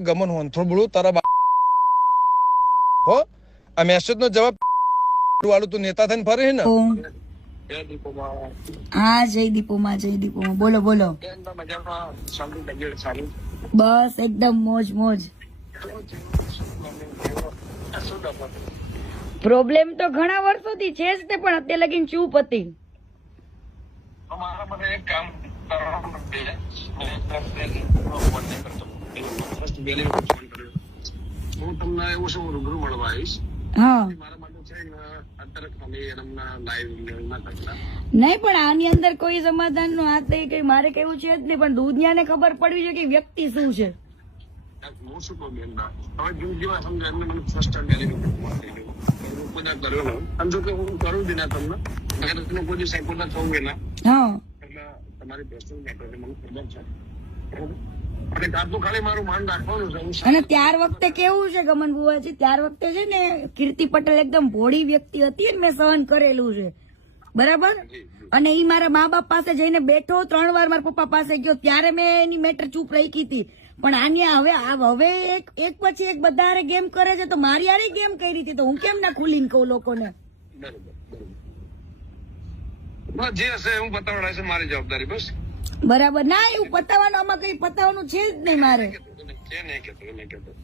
ગમન હોન થોડું તારા હો આ મેસેજ નો જવાબ વાળું તું નેતા થઈને ફરે ને. હા જયદીપોમાં બોલો બોલો. બસ એકદમ મોજ મોજ. પ્રોબ્લેમ તો ઘણા વર્ષોથી છે જ તે, પણ અત્યારે લગીને ચૂપ હતી. હું તમને એવું શું રૂબરૂ મળવા આવીશ. હા મારા માટે છે ને અત્યારે ખાલી એમના લાઈવ ના કરતા નહીં, પણ આની અંદર કોઈ સમાધાન નું હાથ નહીં, કઈ મારે કેવું છે જ નહીં, પણ દુનિયાને ખબર પડવી છે કે વ્યક્તિ શું છે. હું શું કહું બેન, હવે જિંદગીમાં સમજો એમને મને ફર્સ્ટ ટાઈમ બધા કર્યો અને જો કે હું કરું બી ના તમને મેં કોઈ દિવસ પોતા થવું એના હા એટલે તમારી પર્સનલ મેટર છે, મને ખબર છે. અને તારું ખાલી મારું માન રાખવાનું છે. અને ત્યાર વખતે કેવું છે ગમન બુવાજી, ત્યાર વખતે છે ને કીર્તિ પટેલ એકદમ ભોળી વ્યક્તિ હતી ને મેં સહન કરેલું છે બરાબર. અને ઈ મારા મા બાપ પાસે જઈને બેઠો, 3 વાર મારા પપ્પા પાસે ગયો, ત્યારે મેં એની મેટર ચૂપ રાખી હતી. પણ આની હવે એક પછી એક બધા ગેમ કરે છે, તો મારી આરે ગેમ કરી હતી, તો હું કેમ ના ખુલીને કહું લોકોને. બરોબર જે હશે હું બતાવડાય છે, મારી જવાબદારી બસ. બરાબર ના, એવું પતાવવાનું આમાં કઈ પતાવવાનું છે જ નહીં મારે.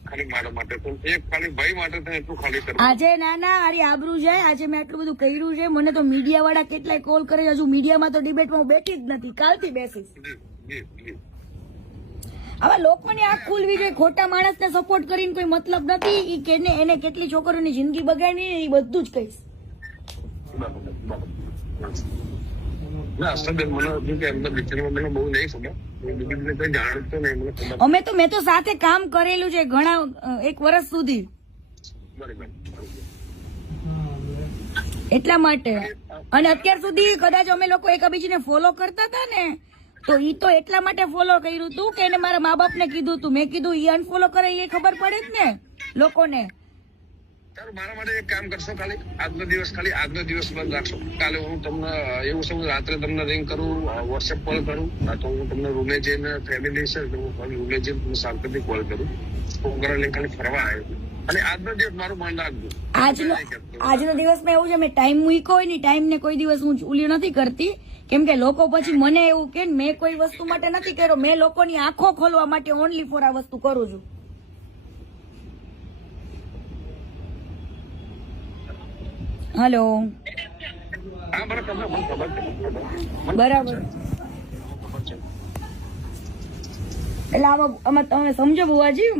ખાલી મારા માટે એક ખાલી ભાઈ માટે એટલું ખાલી કરવું. આજે નાના આરી આબરૂ જાય, આજે મેં આટલું બધું કર્યું છે, મને તો મીડિયા વાળા કેટલાય કોલ કરે, હજુ મીડિયામાં તો ડિબેટમાં હું બેઠી જ નથી, કાલથી બેસીશ. આવા લોકોની આંખ ખુલવી જોઈએ, ખોટા માણસને સપોર્ટ કરીને કોઈ મતલબ નથી. ઈ કે એને કેટલી છોકરીઓની જિંદગી બગાડી એ બધું જ કહીશ. મેં તો સાથે કામ કરેલું છે ઘણા 1 વર્ષ સુધી, એટલા માટે. અને અત્યાર સુધી કદાચ અમે લોકો એકબીજાને ફોલો કરતા હતા ને, તો ઈ તો એટલા માટે ફોલો કર્યું હતું કે એને મારા મા બાપ ને કીધું હતું. મેં કીધું ઈ અનફોલો કરે એ ખબર પડે જ ને લોકોને. મારા માટે એક કામ કરશો, ખાલી આજનો દિવસ બંધ રાખશો. કાલે હું તમને એવું છે, રાત્રે તમને રિંગ કરું, વોટ્સએપ કોલ કરું, તો હું તમને રૂમે જઈને ફેમિલી છે રૂમે જઈને શાંતિથી કોલ કરું. છોકરા લઈને ખાલી ફરવા આવ્યો. અને આજનો દિવસ મારું માન રાખજો. આજનો દિવસમાં એવું છે, મેં ટાઈમ મૂક્યો હોય ને, ટાઈમ ને કોઈ દિવસ હું ઉલી નથી કરતી, કેમ કે લોકો પછી મને એવું કે મેં કોઈ વસ્તુ માટે નથી કર્યો, મેં લોકોની આંખો ખોલવા માટે ઓનલી ફોર આ વસ્તુ કરું છું. હેલો બરાબર. એટલે આમાં તમે સમજો બુવાજી,